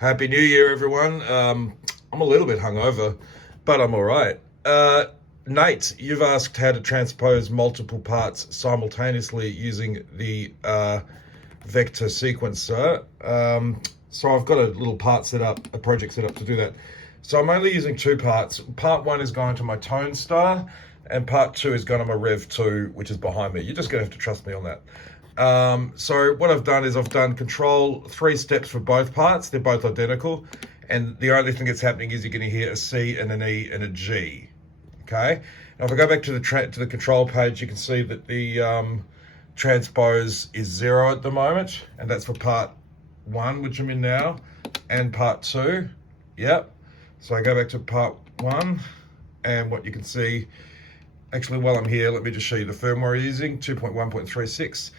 Happy New Year, everyone. I'm a little bit hungover, but I'm all right. Nate, you've asked how to transpose multiple parts simultaneously using the vector sequencer. So I've got a little part set up, a project set up to do that. So I'm only using two parts. Part one is going to my tone star, and part two is going to my Rev 2, which is behind me. You're just going to have to trust me on that. So what I've done is I've done control 3 steps for both parts. They're both identical. And the only thing that's happening is you're going to hear a C and an E and a G. Okay. Now if I go back to the control page, you can see that the transpose is 0 at the moment. And that's for part 1, which I'm in now, and part 2. Yep. So I go back to part 1, and what you can see, actually while I'm here, let me just show you the firmware we're using, 2.1.36.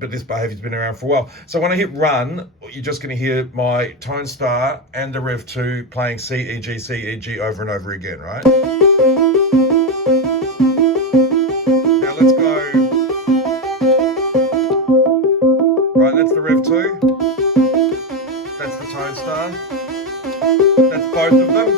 But this behavior's been around for a while. So when I hit run, you're just going to hear my tone star and the Rev 2 playing C, E, G, C, E, G over and over again, right? Now let's go. Right, that's the Rev 2. That's the tone star. That's both of them.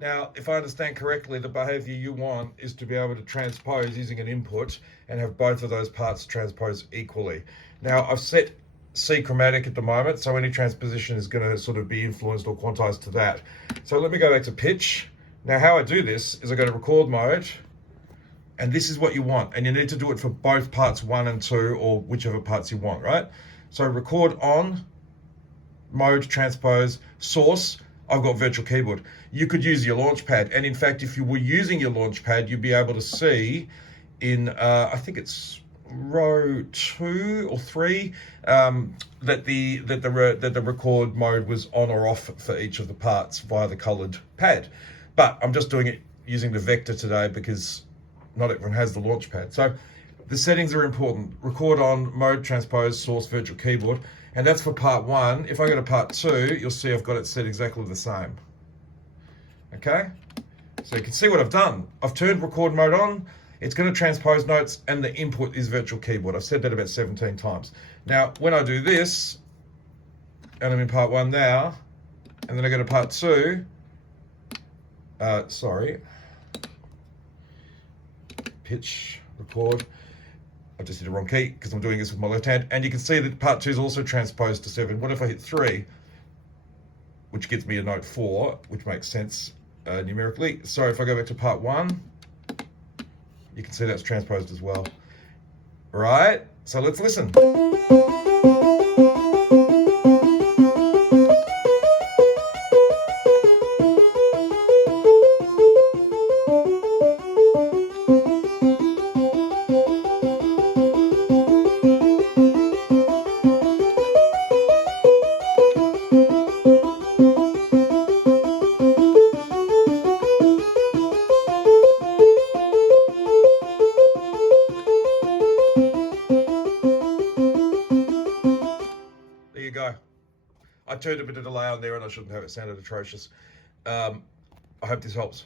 Now, if I understand correctly, the behavior you want is to be able to transpose using an input and have both of those parts transpose equally. Now, I've set C chromatic at the moment, so any transposition is going to sort of be influenced or quantized to that. So let me go back to pitch. Now, how I do this is I go to record mode, and this is what you want. And you need to do it for both parts 1 and 2, or whichever parts you want, right? So record on, mode, transpose, source. I've got virtual keyboard. You could use your launch pad. And in fact, if you were using your launch pad, you'd be able to see in, I think it's row 2 or 3, that the record mode was on or off for each of the parts via the colored pad. But I'm just doing it using the vector today because not everyone has the launch pad. So the settings are important. Record on, mode, transpose, source, virtual keyboard. And that's for part 1. If I go to part 2, you'll see I've got it set exactly the same. Okay? So you can see what I've done. I've turned record mode on. It's going to transpose notes, and the input is virtual keyboard. I've said that about 17 times. Now, when I do this, and I'm in part 1 now, and then I go to part 2, pitch, record. I just hit the wrong key because I'm doing this with my left hand. And you can see that part 2 is also transposed to 7. What if I hit 3, which gives me a note 4, which makes sense numerically. So if I go back to part 1, you can see that's transposed as well. Right? So let's listen. There you go. I turned a bit of delay on there and I shouldn't have. It sounded atrocious. I hope this helps.